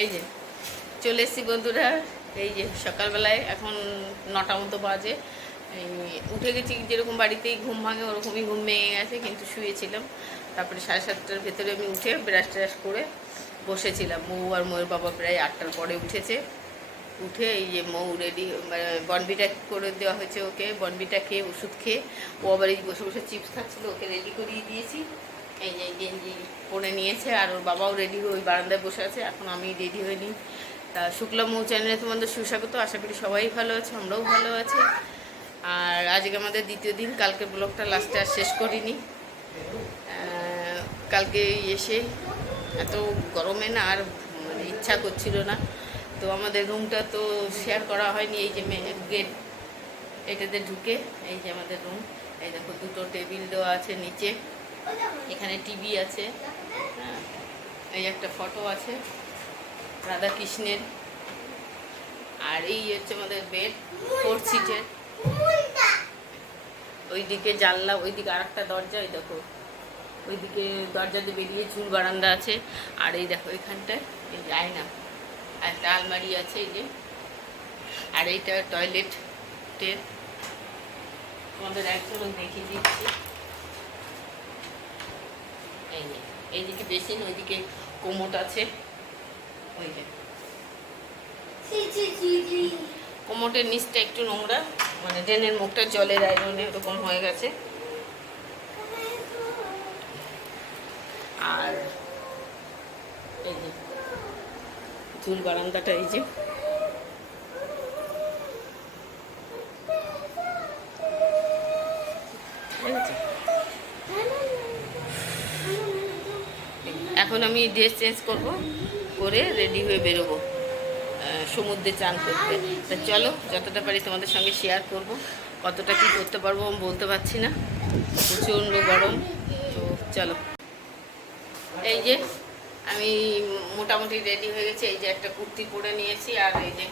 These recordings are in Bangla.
এই যে চলে এসেছি বন্ধুরা। এই যে সকালবেলায় এখন 9টা মতো বাজে। এই উঠে গেছি, যেরকম বাড়িতেই ঘুম ভাঙে ওরকমই ঘুম ভেঙে গেছে, কিন্তু শুয়েছিলাম। তারপরে 7:30টার ভেতরে আমি উঠে ব্রাশ ট্রাশ করে বসেছিলাম। মৌ আর মৌর বাবা প্রায় 8টার পরে উঠেছে। উঠে এই যে মৌ রেডি, বনবিটা করে দেওয়া হয়েছে ওকে। বনবিটা খেয়ে ওষুধ খেয়ে ও আবার এই বসে বসে চিপস খাচ্ছিল, ওকে রেডি করিয়ে দিয়েছি। এই যে গেঞ্জি পরে নিয়েছে, আর ওর বাবাও রেডি হয়ে ওই বারান্দায় বসে আছে। এখন আমি রেডি হইনি। তা শুক্লা মৌ চ্যানেলে তোমাদের সুস্বাগত। আশা করি সবাই ভালো আছে, আমরাও ভালো আছি। আর আজকে আমাদের দ্বিতীয় দিন। কালকে ব্লগটা লাস্টে আর শেষ করিনি। কালকে এসে এত গরমে না আর মানে ইচ্ছা করছিল না। তো আমাদের রুমটা তো শেয়ার করা হয়নি। এই যে গেট এটাতে ঢুকে এই যে আমাদের রুম। এই দেখো দুটো টেবিল দেওয়া আছে নিচে, এখানে টিভি আছে, হ্যাঁ, এই একটা ফটো আছে রাধা কৃষ্ণের। আর এই হচ্ছে আমাদের বেড 4 সিটের। ওইদিকে জানলা, ওইদিকে আর একটা দরজা, ওই দেখো ওইদিকে দরজাতে বেরিয়ে চুল বারান্দা আছে। আর এই দেখো এখানটায় এই যে আয়না, একটা আলমারি আছে এই যে। আর এইটা টয়লেটের, তোমাদের একজন দেখিয়ে দিচ্ছি। এই যে এইদিকে বেসিন, ওইদিকে কোমোট আছে। ওই যে কোমোটের নিচটা একটু নোংরা, মানে ড্রেনের মুখটা জলের আয়রনে ওরকম হয়ে গেছে। আর এই যে চুল বারান্দাটা এই যে। এখন আমি ড্রেস চেঞ্জ করব, করে রেডি হয়ে বেরোবো সমুদ্রে চান করতে। তা চলো, যতটা পারি তোমাদের সঙ্গে শেয়ার করব। কতটা কী করতে পারবো আমি বলতে পারছি না, প্রচণ্ড গরম। তো চলো, এই যে আমি মোটামুটি রেডি হয়ে গেছি। এই যে একটা কুর্তি পরে নিয়েছি, আর এই যে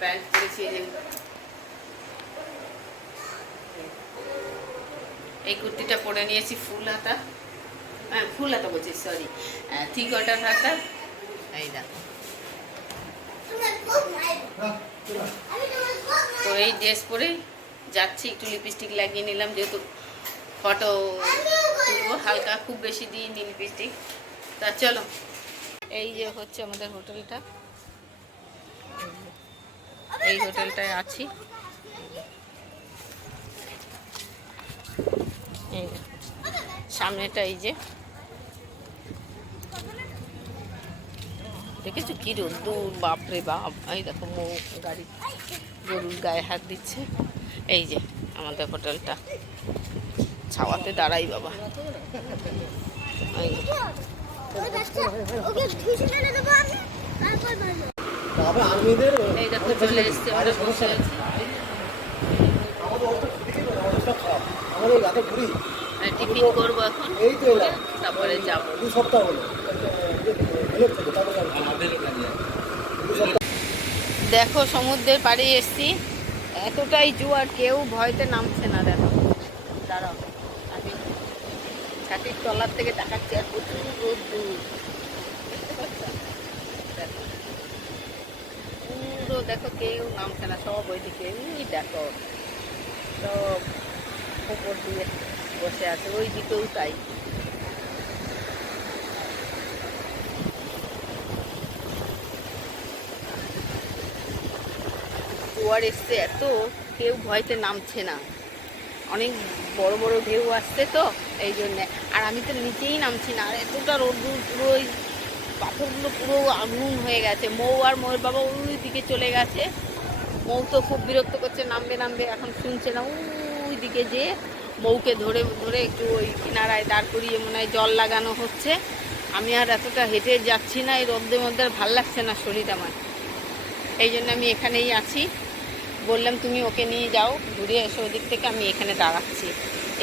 প্যান্ট পরেছি। এই কুর্তিটা পরে নিয়েছি ফুল হাতা, হ্যাঁ ফুল হাতা বলছি, সরি, 3/4 হাতা। এই দেখো, তো এই ড্রেস পরে যাচ্ছি। একটু লিপস্টিক লাগিয়ে নিলাম, যেহেতু ফটো তুলবো। হালকা, খুব বেশি দিইনি লিপস্টিক। তা চলো, এই যে হচ্ছে আমাদের হোটেলটা। এই হোটেলটায় আছি। এই সামনেটা এই যে দেখেছো কি রোদ্দুর, বাপরে বাপ। এই দেখো মৌ গাড়ি গরুর গায়ে হাত দিচ্ছে। এই যে আমাদের হোটেলটা, ছাওয়াতে দাঁড়াই বাবা। এই দেখো চলে এসছে, আমরা বসে আছি। টিফিন করবো এখন, তারপরে যাবো। দেখো সমুদ্রের পাড়ে এসছি, এতটাই জোয়ার, কেউ ভয়তে নামছে না। দেখো দাঁড়াও, আমি ছাতির তলার থেকে দেখাচ্ছি। আর প্রচুর রোদ্দুর, দেখতে পাচ্ছ? দেখো পুরো, দেখো কেউ নামছে না, সব ওইদিকে। দেখো সব উপর দিয়ে বসে আছে, ওই দিকেও তাই। জোয়ার এসছে এত, কেউ ভয়তে নামছে না। অনেক বড় বড় ঢেউ আসছে তো এই জন্যে। আর আমি তো নিচেই নামছি না। আর এতটা রোদ্দুর, পুরো ওই পাথরগুলো পুরো আগুন হয়ে গেছে। মৌ আর মৌর বাবা ওই দিকে চলে গেছে। মৌ তো খুব বিরক্ত করছে, নামবে নামবে, এখন শুনছে না। ওই দিকে যেয়ে মৌকে ধরে ধরে একটু ওই কিনারায় দাঁড় করিয়ে মনে হয় জল লাগানো হচ্ছে। আমি আর এতটা হেঁটে যাচ্ছি না, এই রোদ্রের মধ্যে আর ভাল লাগছে না শরীর আমার। এই জন্য আমি এখানেই আছি। বললাম তুমি ওকে নিয়ে যাও, ঘুরে এসো ওদিক থেকে, আমি এখানে দাঁড়াচ্ছি।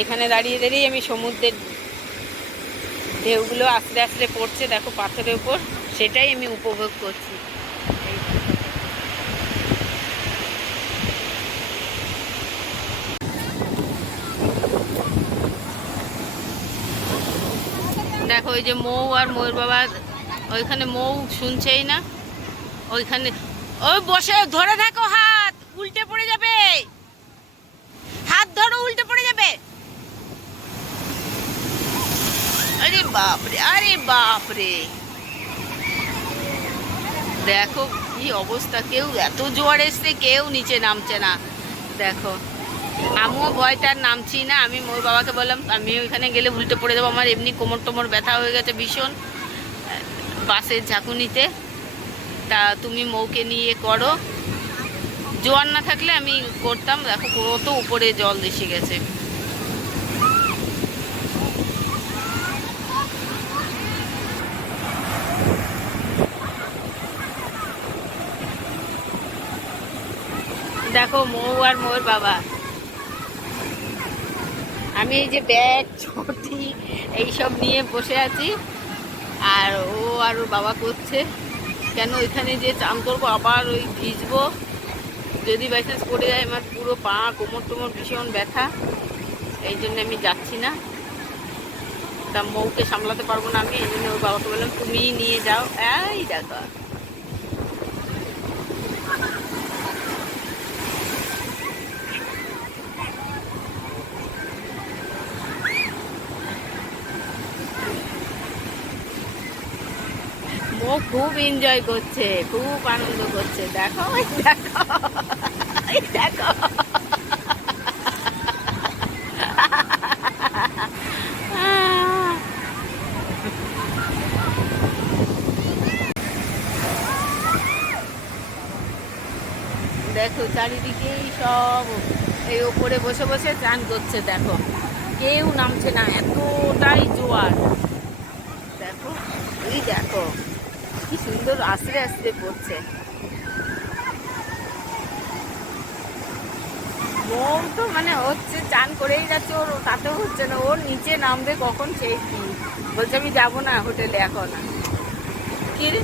এখানে দাঁড়িয়ে দাঁড়িয়ে আমি সমুদ্রের ঢেউগুলো আস্তে আস্তে পড়ছে, দেখো পাথরের উপর, সেটাই আমি উপভোগ করছি। দেখো এই যে মৌ আর মৌর বাবা ওইখানে মৌ শুনছেই না, ওইখানে ওই বসে ধরে থাকো, হাত উল্টে পড়ে যাবে, হাত ধরো উল্টে পড়ে যাবে। আরে বাপরে, আরে বাপরে, দেখো কি অবস্থা, কেউ এত জোয়ার এসছে কেউ নিচে নামছে না। দেখো আমিও ভয়টার নামছি না, আমি মোর বাবাকে বললাম আমি ওইখানে গেলে উল্টে পড়ে যাবো, আমার এমনি কোমর টোমর ব্যথা হয়ে গেছে ভীষণ বাসের ঝাঁকুনিতে, তা তুমি মৌকে নিয়ে করো, জোয়ার না থাকলে আমি করতাম। দেখো কত উপরে জল এসে গেছে। দেখো মৌ আর মোর বাবা, আমি এই যে ব্যাগ ছটি এইসব নিয়ে বসে আছি, আর ও আর ওর বাবা করছে। কেন ওইখানে যে চান করবো আবার ওই ভিজবো, যদি বাই চান্স পড়ে যায় আমার পুরো পা কোমর টোমর ভীষণ ব্যথা, এই জন্য আমি যাচ্ছি না। তা মৌকে সামলাতে পারবো না আমি, এই জন্য ওর বাবাকে বললাম তুমিই নিয়ে যাও। এই দেখো মৌ খুব এনজয় করছে, খুব আনন্দ করছে। দেখো দেখো দেখো, দেখো চারিদিকেই সব এই ওপরে বসে বসে চান করছে। দেখো কেউ নামছে না, এতটাই জোয়ার। দেখো এই দেখো কি সুন্দর আস্তে আস্তে পড়ছে। মৌ তো মানে হচ্ছে চান করেই যাচ্ছে, ওর তাতেও হচ্ছে না, ওর নিচে নামবে কখন সেই কি বলছে, আমি যাবো না হোটেলে এখন। কি রে